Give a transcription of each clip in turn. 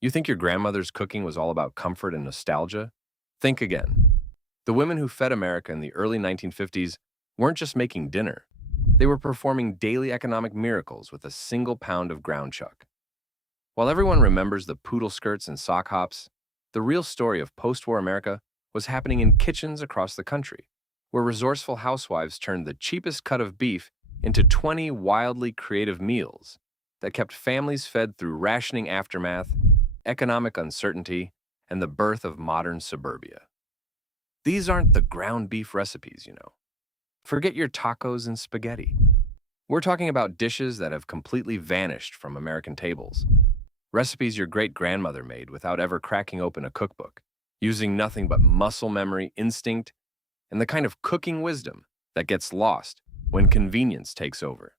You think your grandmother's cooking was all about comfort and nostalgia? Think again. The women who fed America in the early 1950s weren't just making dinner. They were performing daily economic miracles with a single pound of ground chuck. While everyone remembers the poodle skirts and sock hops, the real story of post-war America was happening in kitchens across the country, where resourceful housewives turned the cheapest cut of beef into 20 wildly creative meals that kept families fed through rationing aftermath, economic uncertainty, and the birth of modern suburbia. These aren't the ground beef recipes. Forget your tacos and spaghetti. We're talking about dishes that have completely vanished from American tables. Recipes your great-grandmother made without ever cracking open a cookbook, using nothing but muscle memory, instinct, and the kind of cooking wisdom that gets lost when convenience takes over.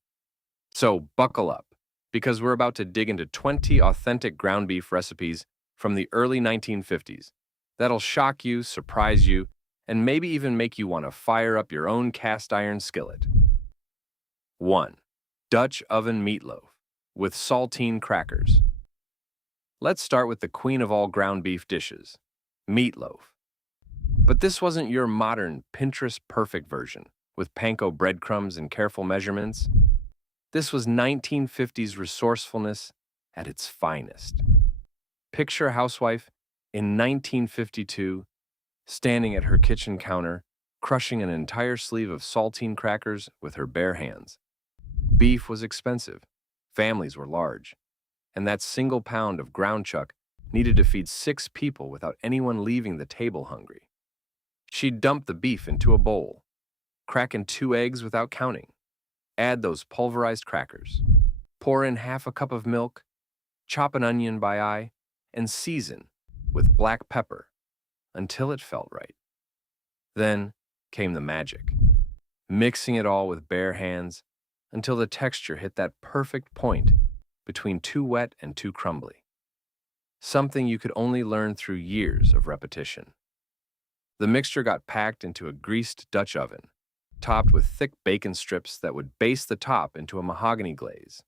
So buckle up, because we're about to dig into 20 authentic ground beef recipes from the early 1950s that'll shock you, surprise you, and maybe even make you want to fire up your own cast iron skillet. 1. Dutch Oven Meatloaf with Saltine Crackers. Let's start with the queen of all ground beef dishes, meatloaf. But this wasn't your modern Pinterest-perfect version, with panko breadcrumbs and careful measurements. This was 1950s resourcefulness at its finest. Picture a housewife in 1952, standing at her kitchen counter, crushing an entire sleeve of saltine crackers with her bare hands. Beef was expensive, families were large, and that single pound of ground chuck needed to feed 6 people without anyone leaving the table hungry. She'd dump the beef into a bowl, crack in 2 eggs without counting, add those pulverized crackers, pour in half a cup of milk, chop an onion by eye, and season with black pepper until it felt right. Then came the magic, mixing it all with bare hands until the texture hit that perfect point between too wet and too crumbly. Something you could only learn through years of repetition. The mixture got packed into a greased Dutch oven, topped with thick bacon strips that would baste the top into a mahogany glaze,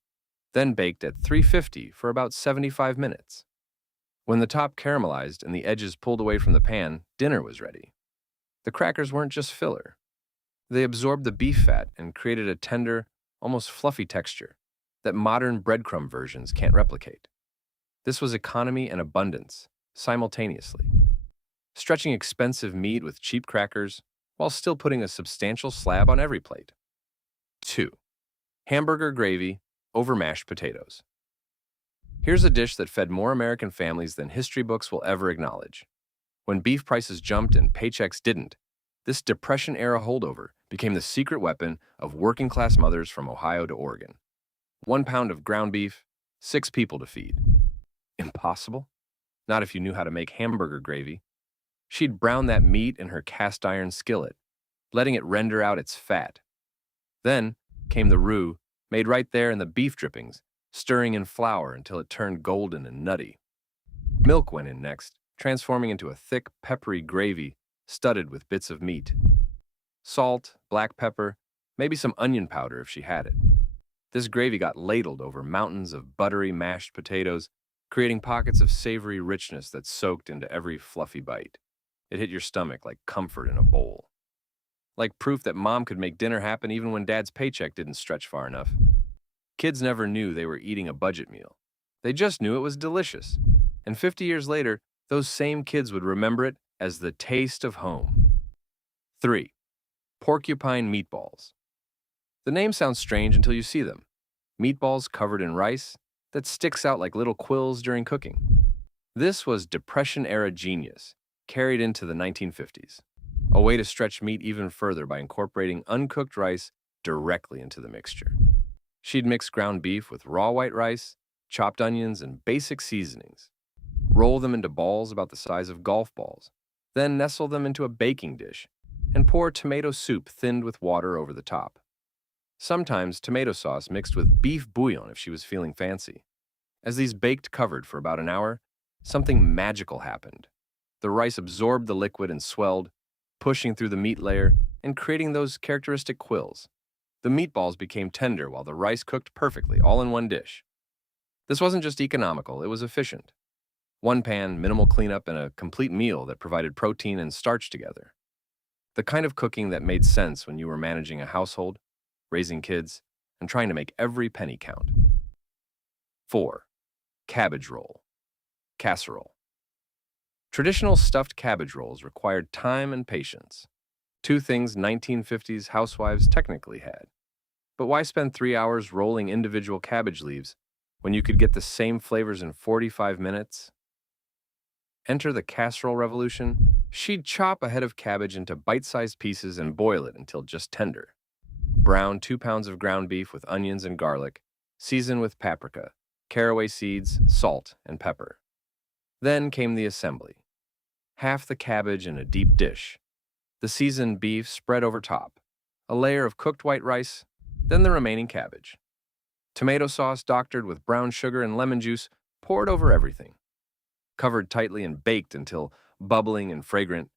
then baked at 350 for about 75 minutes. When the top caramelized and the edges pulled away from the pan, dinner was ready. The crackers weren't just filler. They absorbed the beef fat and created a tender, almost fluffy texture that modern breadcrumb versions can't replicate. This was economy and abundance, simultaneously, stretching expensive meat with cheap crackers while still putting a substantial slab on every plate. 2. Hamburger gravy over mashed potatoes. Here's a dish that fed more American families than history books will ever acknowledge. When beef prices jumped and paychecks didn't, this Depression-era holdover became the secret weapon of working-class mothers from Ohio to Oregon. 1 pound of ground beef, 6 people to feed. Impossible? Not if you knew how to make hamburger gravy. She'd brown that meat in her cast-iron skillet, letting it render out its fat. Then came the roux, made right there in the beef drippings, stirring in flour until it turned golden and nutty. Milk went in next, transforming into a thick, peppery gravy studded with bits of meat. Salt, black pepper, maybe some onion powder if she had it. This gravy got ladled over mountains of buttery mashed potatoes, creating pockets of savory richness that soaked into every fluffy bite. It hit your stomach like comfort in a bowl. Like proof that mom could make dinner happen even when dad's paycheck didn't stretch far enough. Kids never knew they were eating a budget meal. They just knew it was delicious. And 50 years later, those same kids would remember it as the taste of home. 3. Porcupine Meatballs. The name sounds strange until you see them. Meatballs covered in rice that sticks out like little quills during cooking. This was Depression-era genius, carried into the 1950s. A way to stretch meat even further by incorporating uncooked rice directly into the mixture. She'd mix ground beef with raw white rice, chopped onions, and basic seasonings. Roll them into balls about the size of golf balls, then nestle them into a baking dish, and pour tomato soup thinned with water over the top. Sometimes tomato sauce mixed with beef bouillon if she was feeling fancy. As these baked covered for about an hour, something magical happened. The rice absorbed the liquid and swelled, pushing through the meat layer and creating those characteristic quills. The meatballs became tender while the rice cooked perfectly, all in one dish. This wasn't just economical, it was efficient. One pan, minimal cleanup, and a complete meal that provided protein and starch together. The kind of cooking that made sense when you were managing a household, raising kids, and trying to make every penny count. 4. Cabbage roll. Casserole. Traditional stuffed cabbage rolls required time and patience. Two things 1950s housewives technically had. But why spend 3 hours rolling individual cabbage leaves when you could get the same flavors in 45 minutes? Enter the casserole revolution. She'd chop a head of cabbage into bite-sized pieces and boil it until just tender. Brown 2 pounds of ground beef with onions and garlic, season with paprika, caraway seeds, salt, and pepper. Then came the assembly. Half the cabbage in a deep dish, the seasoned beef spread over top, a layer of cooked white rice, then the remaining cabbage. Tomato sauce doctored with brown sugar and lemon juice poured over everything. Covered tightly and baked until bubbling and fragrant,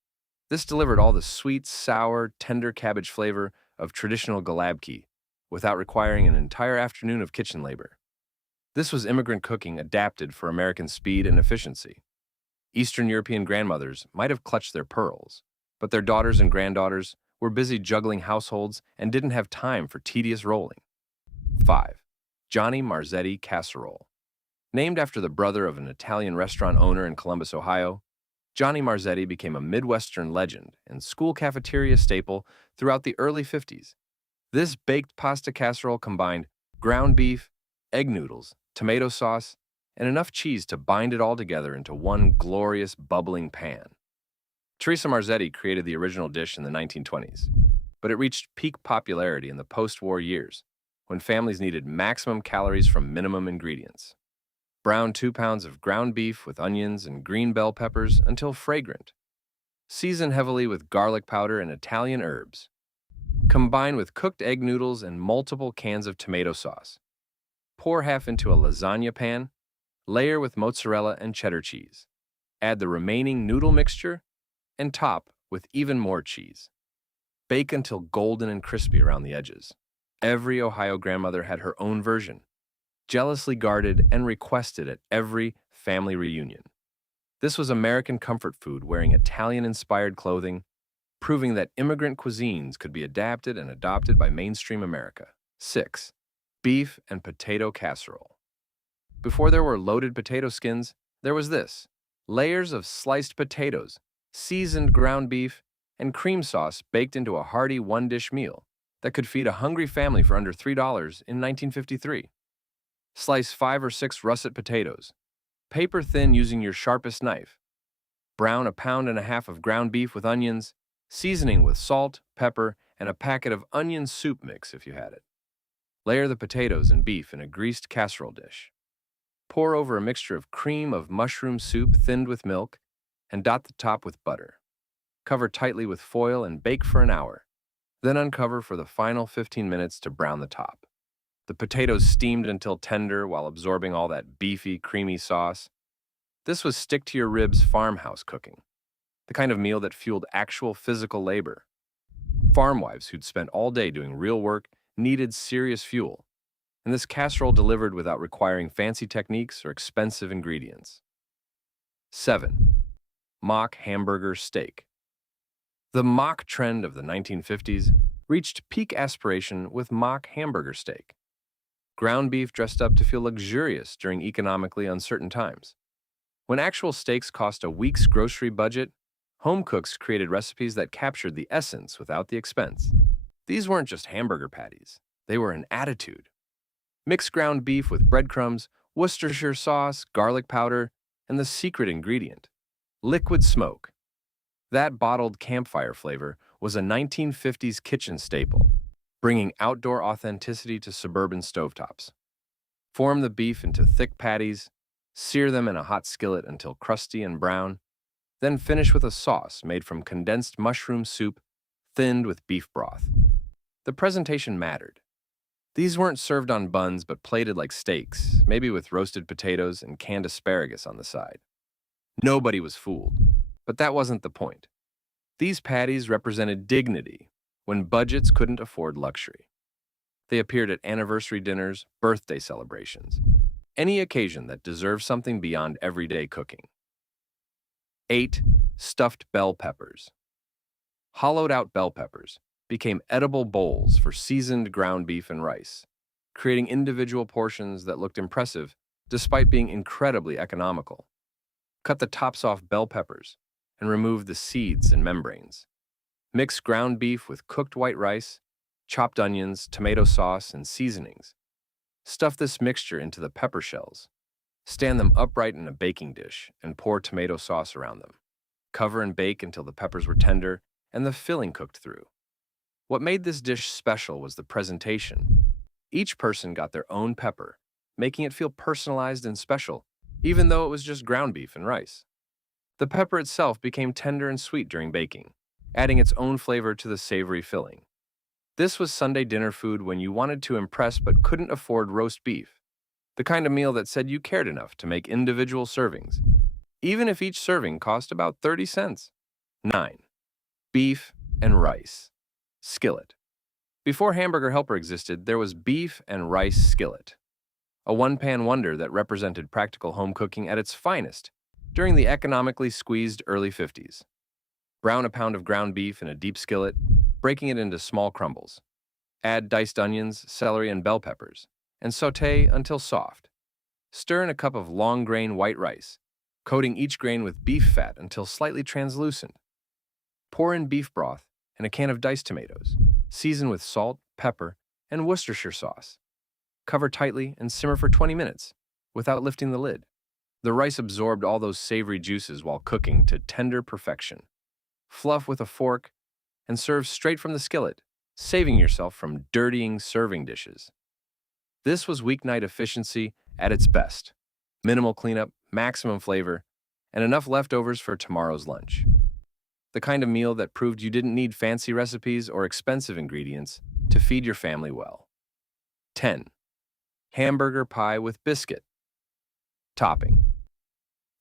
this delivered all the sweet, sour, tender cabbage flavor of traditional galabki without requiring an entire afternoon of kitchen labor. This was immigrant cooking adapted for American speed and efficiency. Eastern European grandmothers might have clutched their pearls, but their daughters and granddaughters were busy juggling households and didn't have time for tedious rolling. 5. Johnny Marzetti Casserole. Named after the brother of an Italian restaurant owner in Columbus, Ohio, Johnny Marzetti became a Midwestern legend and school cafeteria staple throughout the early 50s. This baked pasta casserole combined ground beef, egg noodles, tomato sauce, and enough cheese to bind it all together into one glorious, bubbling pan. Teresa Marzetti created the original dish in the 1920s, but it reached peak popularity in the post-war years, when families needed maximum calories from minimum ingredients. Brown 2 pounds of ground beef with onions and green bell peppers until fragrant. Season heavily with garlic powder and Italian herbs. Combine with cooked egg noodles and multiple cans of tomato sauce. Pour half into a lasagna pan. Layer with mozzarella and cheddar cheese. Add the remaining noodle mixture and top with even more cheese. Bake until golden and crispy around the edges. Every Ohio grandmother had her own version, jealously guarded and requested at every family reunion. This was American comfort food wearing Italian-inspired clothing, proving that immigrant cuisines could be adapted and adopted by mainstream America. 6. Beef and potato casserole. Before there were loaded potato skins, there was this: layers of sliced potatoes, seasoned ground beef, and cream sauce baked into a hearty one-dish meal that could feed a hungry family for under $3 in 1953. Slice 5 or 6 russet potatoes. Paper thin using your sharpest knife. Brown 1.5 pounds of ground beef with onions, seasoning with salt, pepper, and a packet of onion soup mix if you had it. Layer the potatoes and beef in a greased casserole dish. Pour over a mixture of cream of mushroom soup thinned with milk, and dot the top with butter. Cover tightly with foil and bake for an hour. Then uncover for the final 15 minutes to brown the top. The potatoes steamed until tender while absorbing all that beefy, creamy sauce. This was stick-to-your-ribs farmhouse cooking, the kind of meal that fueled actual physical labor. Farm wives who'd spent all day doing real work needed serious fuel, and this casserole delivered without requiring fancy techniques or expensive ingredients. 7. Mock Hamburger Steak. The mock trend of the 1950s reached peak aspiration with mock hamburger steak. Ground beef dressed up to feel luxurious during economically uncertain times. When actual steaks cost a week's grocery budget, home cooks created recipes that captured the essence without the expense. These weren't just hamburger patties. They were an attitude. Mix ground beef with breadcrumbs, Worcestershire sauce, garlic powder, and the secret ingredient: liquid smoke. That bottled campfire flavor was a 1950s kitchen staple, bringing outdoor authenticity to suburban stovetops. Form the beef into thick patties, sear them in a hot skillet until crusty and brown, then finish with a sauce made from condensed mushroom soup thinned with beef broth. The presentation mattered. These weren't served on buns but plated like steaks, maybe with roasted potatoes and canned asparagus on the side. Nobody was fooled, but that wasn't the point. These patties represented dignity when budgets couldn't afford luxury. They appeared at anniversary dinners, birthday celebrations, any occasion that deserved something beyond everyday cooking. 8. Stuffed bell peppers. Hollowed-out bell peppers became edible bowls for seasoned ground beef and rice, creating individual portions that looked impressive despite being incredibly economical. Cut the tops off bell peppers and remove the seeds and membranes. Mix ground beef with cooked white rice, chopped onions, tomato sauce, and seasonings. Stuff this mixture into the pepper shells. Stand them upright in a baking dish and pour tomato sauce around them. Cover and bake until the peppers were tender and the filling cooked through. What made this dish special was the presentation. Each person got their own pepper, making it feel personalized and special, even though it was just ground beef and rice. The pepper itself became tender and sweet during baking, adding its own flavor to the savory filling. This was Sunday dinner food when you wanted to impress but couldn't afford roast beef. The kind of meal that said you cared enough to make individual servings, even if each serving cost about 30 cents. 9. Beef and rice. Skillet. Before Hamburger Helper existed, there was beef and rice skillet, a one-pan wonder that represented practical home cooking at its finest during the economically squeezed early 50s. Brown a pound of ground beef in a deep skillet, breaking it into small crumbles. Add diced onions, celery, and bell peppers, and sauté until soft. Stir in a cup of long-grain white rice, coating each grain with beef fat until slightly translucent. Pour in beef broth and a can of diced tomatoes. Season with salt, pepper, and Worcestershire sauce. Cover tightly and simmer for 20 minutes without lifting the lid. The rice absorbed all those savory juices while cooking to tender perfection. Fluff with a fork and serve straight from the skillet, saving yourself from dirtying serving dishes. This was weeknight efficiency at its best. Minimal cleanup, maximum flavor, and enough leftovers for tomorrow's lunch. The kind of meal that proved you didn't need fancy recipes or expensive ingredients to feed your family well. 10. Hamburger pie with biscuit. Topping.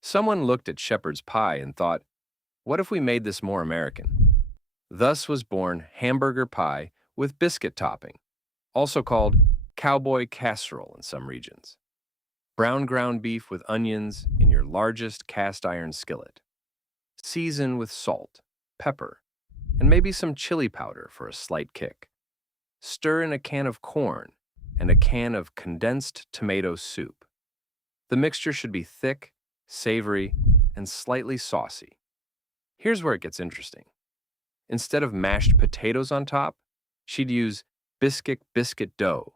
Someone looked at shepherd's pie and thought, what if we made this more American? Thus was born hamburger pie with biscuit topping, also called cowboy casserole in some regions. Brown ground beef with onions in your largest cast iron skillet. Season with salt, pepper, and maybe some chili powder for a slight kick. Stir in a can of corn and a can of condensed tomato soup. The mixture should be thick, savory, and slightly saucy. Here's where it gets interesting. Instead of mashed potatoes on top, she'd use biscuit dough,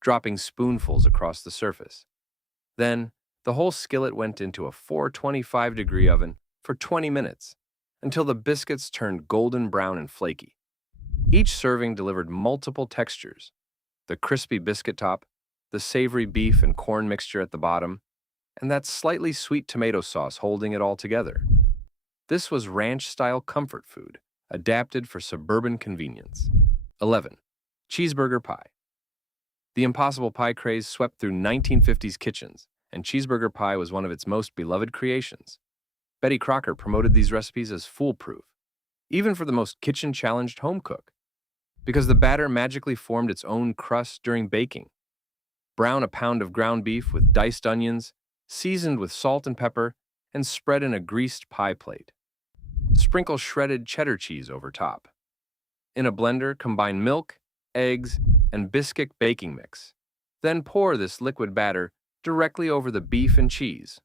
dropping spoonfuls across the surface. Then, the whole skillet went into a 425-degree oven for 20 minutes until the biscuits turned golden brown and flaky. Each serving delivered multiple textures: the crispy biscuit top, the savory beef and corn mixture at the bottom, and that slightly sweet tomato sauce holding it all together. This was ranch-style comfort food, adapted for suburban convenience. 11. Cheeseburger pie. The Impossible Pie craze swept through 1950s kitchens, and cheeseburger pie was one of its most beloved creations. Betty Crocker promoted these recipes as foolproof, even for the most kitchen-challenged home cook, because the batter magically formed its own crust during baking. Brown a pound of ground beef with diced onions, seasoned with salt and pepper, and spread in a greased pie plate. Sprinkle shredded cheddar cheese over top. In a blender, combine milk, eggs, and biscuit baking mix. Then pour this liquid batter directly over the beef and cheese.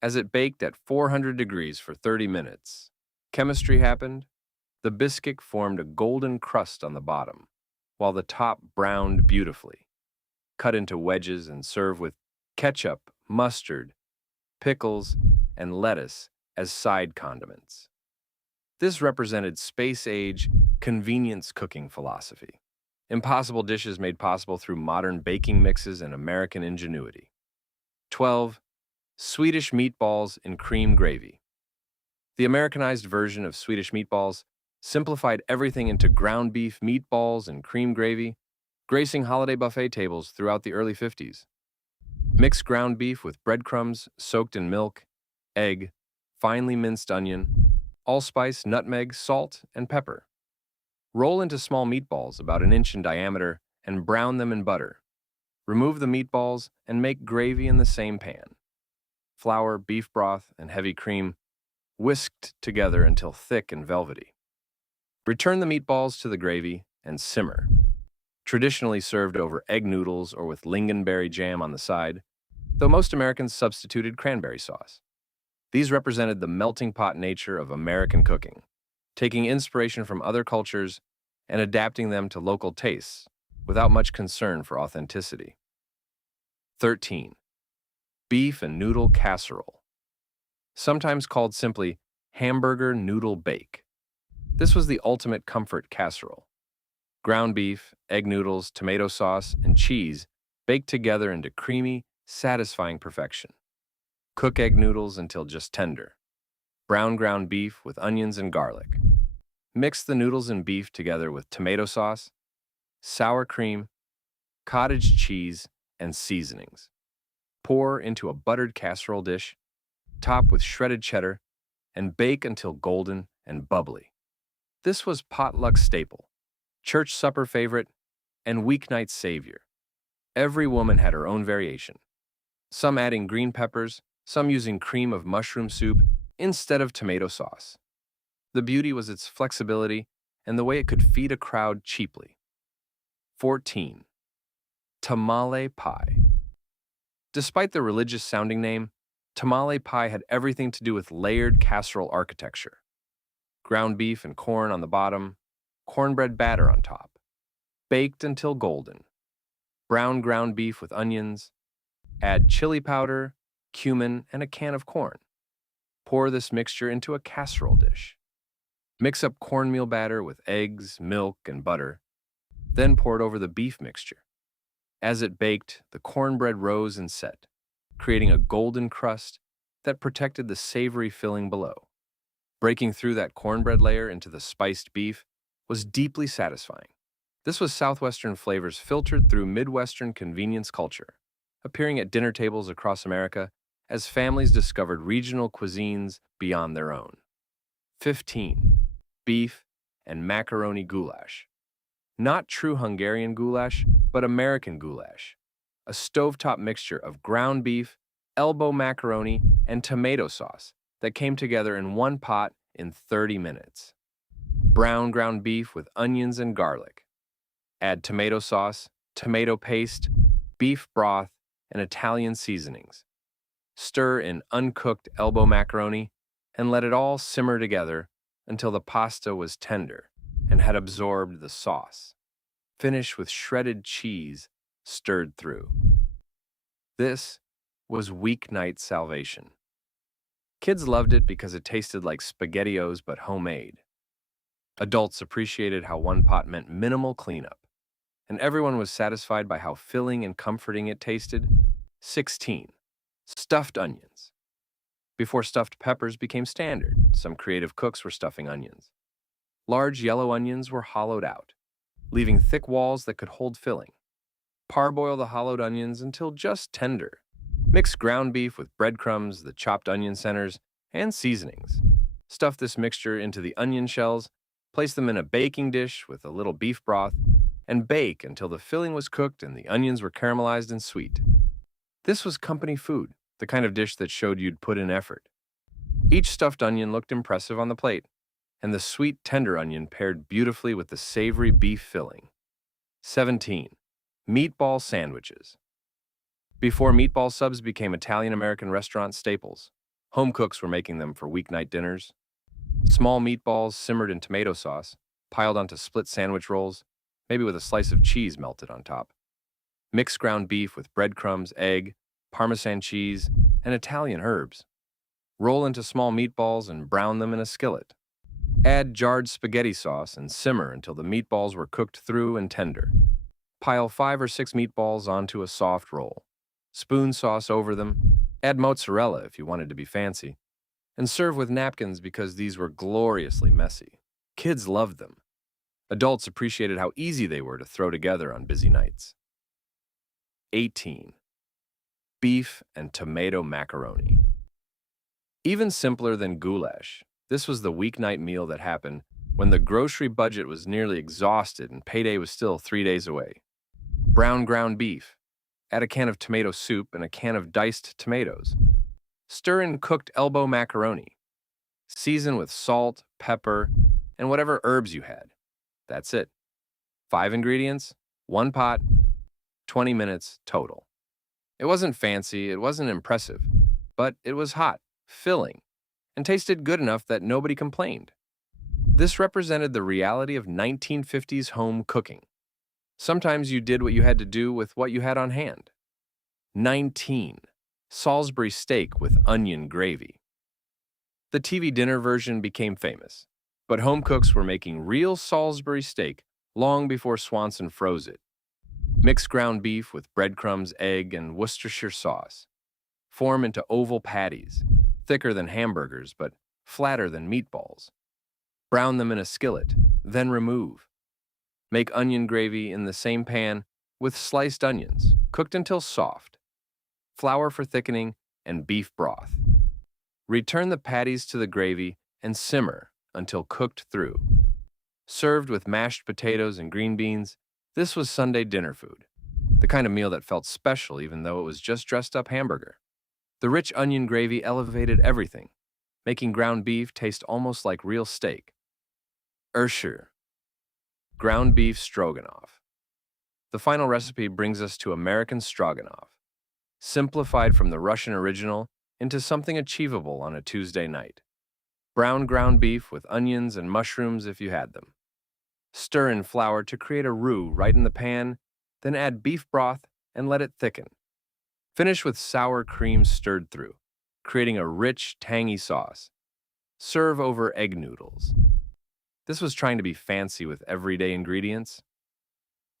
As it baked at 400 degrees for 30 minutes, chemistry happened. The biscuit formed a golden crust on the bottom, while the top browned beautifully. Cut into wedges and serve with ketchup, mustard, pickles, and lettuce as side condiments. This represented space-age, convenience cooking philosophy. Impossible dishes made possible through modern baking mixes and American ingenuity. 12. Swedish meatballs in cream gravy. The Americanized version of Swedish meatballs simplified everything into ground beef meatballs and cream gravy, gracing holiday buffet tables throughout the early 50s. Mix ground beef with breadcrumbs soaked in milk, egg, finely minced onion, allspice, nutmeg, salt, and pepper. Roll into small meatballs about an inch in diameter and brown them in butter. Remove the meatballs and make gravy in the same pan. Flour, beef broth, and heavy cream. whisked together until thick and velvety. Return the meatballs to the gravy and simmer. Traditionally served over egg noodles or with lingonberry jam on the side, though most Americans substituted cranberry sauce. These represented the melting pot nature of American cooking, taking inspiration from other cultures and adapting them to local tastes without much concern for authenticity. 13. Beef and noodle casserole. Sometimes called simply hamburger noodle bake. This was the ultimate comfort casserole. Ground beef, egg noodles, tomato sauce, and cheese baked together into creamy, satisfying perfection. Cook egg noodles until just tender. Brown ground beef with onions and garlic. Mix the noodles and beef together with tomato sauce, sour cream, cottage cheese, and seasonings. Pour into a buttered casserole dish, top with shredded cheddar, and bake until golden and bubbly. This was potluck staple, church supper favorite, and weeknight savior. Every woman had her own variation, some adding green peppers, some using cream of mushroom soup instead of tomato sauce. The beauty was its flexibility and the way it could feed a crowd cheaply. 14. Tamale pie. Despite the religious-sounding name, tamale pie had everything to do with layered casserole architecture. Ground beef and corn on the bottom, cornbread batter on top. Baked until golden. Brown ground beef with onions. Add chili powder, cumin, and a can of corn. Pour this mixture into a casserole dish. Mix up cornmeal batter with eggs, milk, and butter. Then pour it over the beef mixture. As it baked, the cornbread rose and set, creating a golden crust that protected the savory filling below. Breaking through that cornbread layer into the spiced beef was deeply satisfying. This was Southwestern flavors filtered through Midwestern convenience culture, appearing at dinner tables across America as families discovered regional cuisines beyond their own. 15. Beef and macaroni goulash. Not true Hungarian goulash, but American goulash, a stovetop mixture of ground beef, elbow macaroni, and tomato sauce that came together in one pot in 30 minutes. Brown ground beef with onions and garlic. Add tomato sauce, tomato paste, beef broth, and Italian seasonings. Stir in uncooked elbow macaroni and let it all simmer together until the pasta was tender and had absorbed the sauce. Finish with shredded cheese stirred through. This was weeknight salvation. Kids loved it because it tasted like SpaghettiOs but homemade. Adults appreciated how one pot meant minimal cleanup, and everyone was satisfied by how filling and comforting it tasted. 16. Stuffed onions. Before stuffed peppers became standard, some creative cooks were stuffing onions. Large yellow onions were hollowed out, leaving thick walls that could hold filling. Parboil the hollowed onions until just tender. Mix ground beef with breadcrumbs, the chopped onion centers, and seasonings. Stuff this mixture into the onion shells, place them in a baking dish with a little beef broth, and bake until the filling was cooked and the onions were caramelized and sweet. This was company food, the kind of dish that showed you'd put in effort. Each stuffed onion looked impressive on the plate, and the sweet, tender onion paired beautifully with the savory beef filling. 17. Meatball sandwiches. Before meatball subs became Italian-American restaurant staples, home cooks were making them for weeknight dinners. Small meatballs simmered in tomato sauce, piled onto split sandwich rolls, maybe with a slice of cheese melted on top. Mix ground beef with breadcrumbs, egg, Parmesan cheese, and Italian herbs. Roll into small meatballs and brown them in a skillet. Add jarred spaghetti sauce and simmer until the meatballs were cooked through and tender. Pile 5 or 6 meatballs onto a soft roll. Spoon sauce over them. Add mozzarella if you wanted to be fancy. And serve with napkins because these were gloriously messy. Kids loved them. Adults appreciated how easy they were to throw together on busy nights. 18. Beef and tomato macaroni. Even simpler than goulash, this was the weeknight meal that happened when the grocery budget was nearly exhausted and payday was still 3 days away. Brown ground beef. Add a can of tomato soup and a can of diced tomatoes. Stir in cooked elbow macaroni. Season with salt, pepper, and whatever herbs you had. That's it. 5 ingredients, 1 pot, 20 minutes total. It wasn't fancy, it wasn't impressive, but it was hot, filling, and tasted good enough that nobody complained. This represented the reality of 1950s home cooking. Sometimes you did what you had to do with what you had on hand. 19. Salisbury steak with onion gravy. The TV dinner version became famous, but home cooks were making real Salisbury steak long before Swanson froze it. Mix ground beef with breadcrumbs, egg, and Worcestershire sauce. Form into oval patties, thicker than hamburgers but flatter than meatballs. Brown them in a skillet, then remove. Make onion gravy in the same pan with sliced onions, cooked until soft. Flour for thickening and beef broth. Return the patties to the gravy and simmer until cooked through. Served with mashed potatoes and green beans, this was Sunday dinner food, the kind of meal that felt special even though it was just dressed up hamburger. The rich onion gravy elevated everything, making ground beef taste almost like real steak. Urscher, ground beef stroganoff. The final recipe brings us to American stroganoff, simplified from the Russian original into something achievable on a Tuesday night. Brown ground beef with onions and mushrooms if you had them. Stir in flour to create a roux right in the pan, then add beef broth and let it thicken. Finish with sour cream stirred through, creating a rich, tangy sauce. Serve over egg noodles. This was trying to be fancy with everyday ingredients.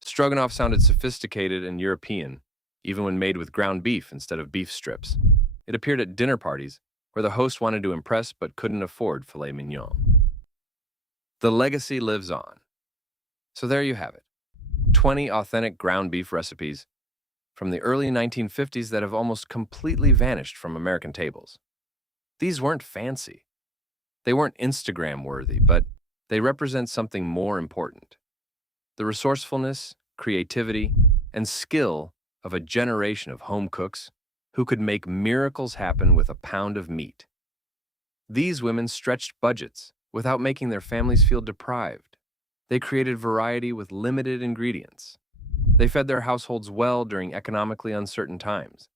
Stroganoff sounded sophisticated and European, even when made with ground beef instead of beef strips. It appeared at dinner parties where the host wanted to impress but couldn't afford filet mignon. The legacy lives on. So there you have it. 20 authentic ground beef recipes from the early 1950s that have almost completely vanished from American tables. These weren't fancy. They weren't Instagram-worthy, but they represent something more important. The resourcefulness, creativity, and skill of a generation of home cooks who could make miracles happen with a pound of meat. These women stretched budgets without making their families feel deprived. They created variety with limited ingredients. They fed their households well during economically uncertain times.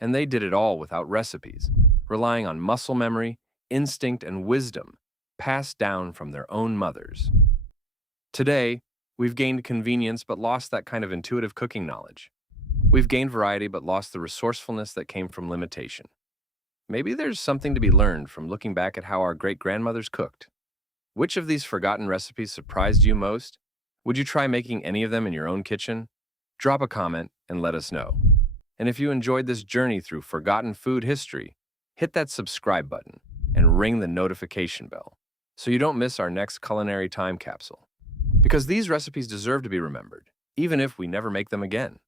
And they did it all without recipes, relying on muscle memory, instinct, and wisdom passed down from their own mothers. Today, we've gained convenience but lost that kind of intuitive cooking knowledge. We've gained variety but lost the resourcefulness that came from limitation. Maybe there's something to be learned from looking back at how our great-grandmothers cooked. Which of these forgotten recipes surprised you most? Would you try making any of them in your own kitchen? Drop a comment and let us know. And if you enjoyed this journey through forgotten food history, hit that subscribe button and ring the notification bell so you don't miss our next culinary time capsule. Because these recipes deserve to be remembered, even if we never make them again.